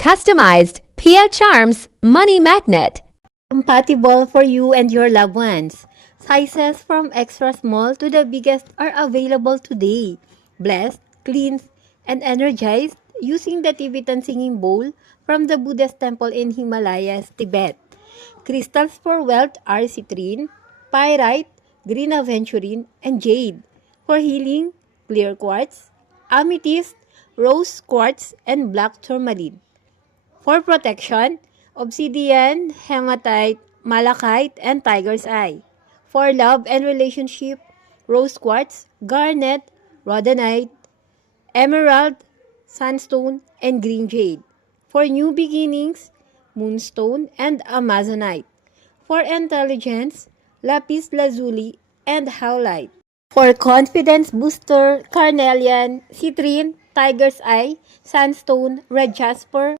Customized Pia Charms Money Magnet. Compatible for you and your loved ones. Sizes from extra small to the biggest are available today. Blessed, cleansed, and energized using the Tibetan singing bowl from the Buddhist temple in Himalayas, Tibet. Crystals for wealth are citrine, pyrite, green aventurine, and jade. For healing, clear quartz, amethyst, rose quartz, and black tourmaline. For protection, obsidian, hematite, malachite, and tiger's eye. For love and relationship, rose quartz, garnet, rhodonite, emerald, sandstone, and green jade. For new beginnings, moonstone and amazonite. For intelligence, lapis lazuli and howlite. For confidence booster, carnelian, citrine, tiger's eye, sandstone, red jasper,